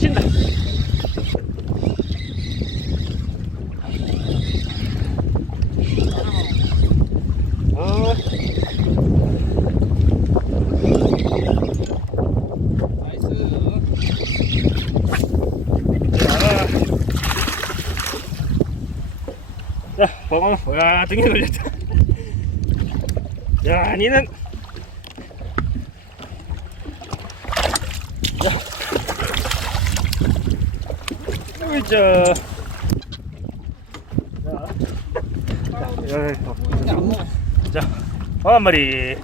꽂힌다. 어, 자, 뻥, 야, 등에 걸렸다. 야, 니는. 으이짜. 자. 어, 한 마리.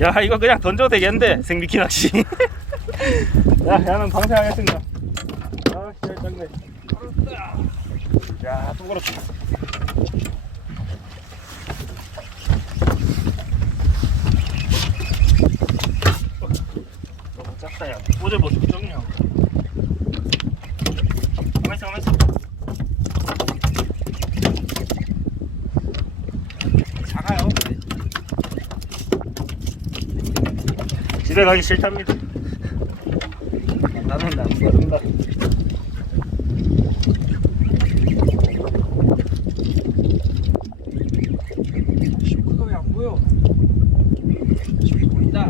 야, 이거 그냥 던져도 되겠는데, 생미키 낚시. 야, 야는 방생하겠습니다. 아, 씨, 짱네. 야, 또 걸었다. 너무 작다, 야. 꽂아보자, 정리하고. 가만있어, 가만있어. 작아요. 집에 가기 싫답니다. 나는 안 가준다. 슈크가 왜 안 보여? 슈크 보인다.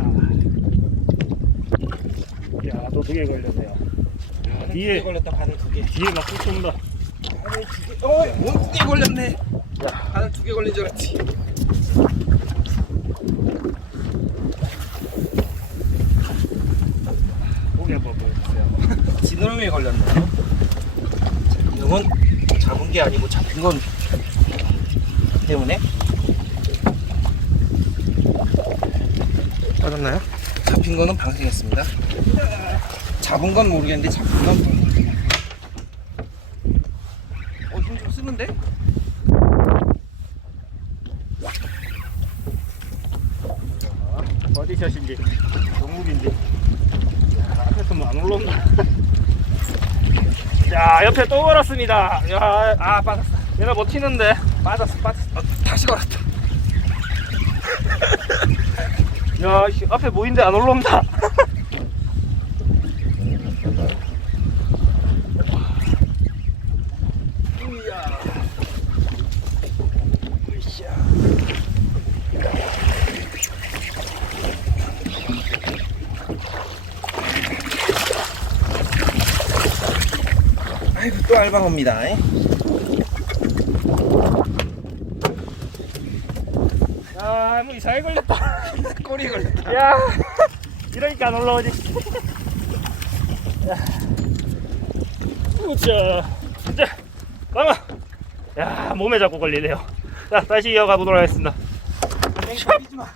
야, 또 두 개 걸렸네요. 야, 뒤에, 걸렸다. 바늘 두 개. 뒤에 막 쫓아온다. 바늘 두 개. 어, 뭔두개 걸렸네. 바늘 두 개 걸린 줄 알았지. 고기 한번 보여주세요. 지느러미에 걸렸네요. 이건 잡은 게 아니고 잡힌 건 때문에 빠졌나요? 잡힌 거는 방생했습니다. 잡은 건 모르겠는데 잡힌 건 방생. 어, 힘 좀 쓰는데? 어디 샷인지, 동국인지. 야, 앞에서 뭐 안 올라온다. 야, 옆에 또 걸었습니다. 야, 아, 빠졌어. 얘네 못 튀는데. 빠졌어, 빠졌어. 어, 다시 걸었다. 야, 씨, 앞에 뭐인데 안 올라온다. 우야. 으쌰. 아이고 또 알방어입니다. 야, 뭐 이상하게 걸렸다. 꼬리 걸렸다. 야, 이러니까 안 올라오지. 야, 우짜, 자, 방아. 야, 몸에 자꾸 걸리네요. 자, 다시 이어가 보도록 하겠습니다. 땡기지 마.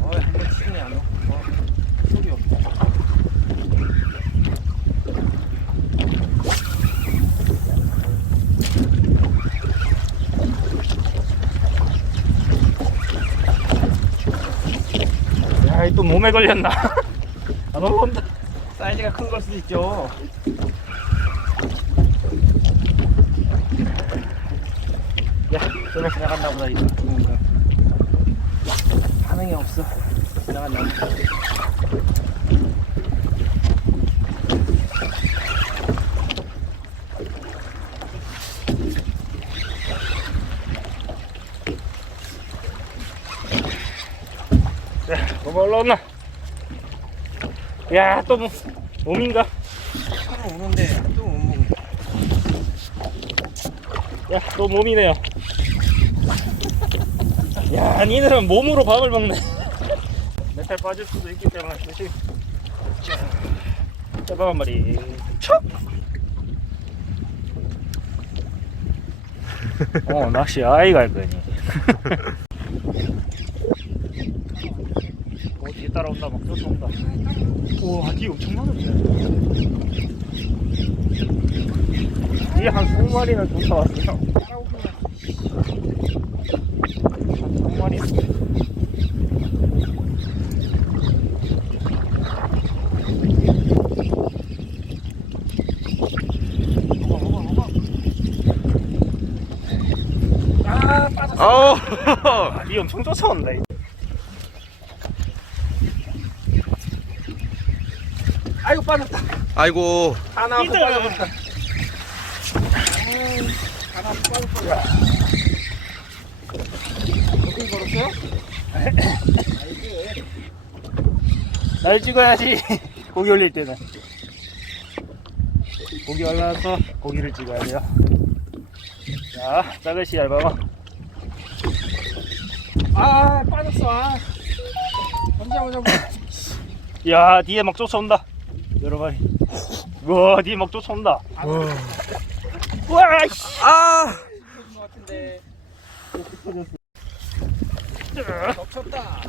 어, 한번 치네 안 와. 어, 소리 없네. 또 몸에 걸렸나? 안 올라온다. 사이즈가 큰 걸 수도 있죠. 야, 전에 지나갔나 보다, 이거. 뭔가 반응이 없어. 지나갔나? 야, 뭐가 올라왔나? 야, 또 뭐, 몸인가? 차로 오는데 또 못 먹네. 야, 또 몸이네요. 야, 니들은 몸으로 밥을 먹네. 메탈 빠질 수도 있기 때문에 조심. 자, 짜방 한 마리. 척! 어, 낚시 아이가 할 거니. 뒤에 따라온다 막 쫓아온다. 우와 아, 뒤에 엄청 많은데 뒤에 한 20마리는 쫓아왔어요. 아, 아, 이 엄청 쫓아온다 아이고 빠졌다. 아이고. 하나 더 이들. 빠졌다. 하나 빠졌다. 어떻게 걸었어요? 날 찍어야지. 고기 올릴 때는. 고기 올라와서 고기를 찍어야 돼요. 자, 작은 얇아봐. 아 빠졌어. 아. 혼자 혼자. 야, 뒤에 막 쫓아온다. 여러 마리. 우와, 뒤에 막 쫓아온다. 우와, 씨. 아. 겹쳤다.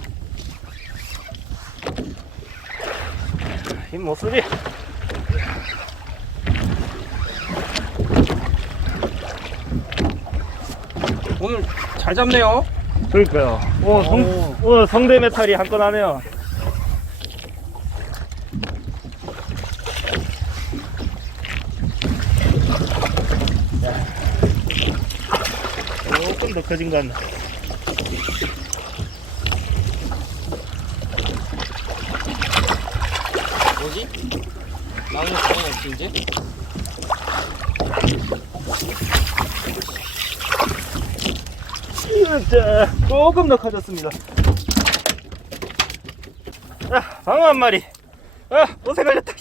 힘 못쓰지? 오늘 잘 잡네요. 그러니까요. 오, 성, 오, 성대 메탈이 한 건 하네요. 조금 더 커진 것 같네. 뭐지? 나무 방이 없지 이제? 진짜 조금 더 커졌습니다. 자, 방어 한 마리. 아, 옷에 걸렸다.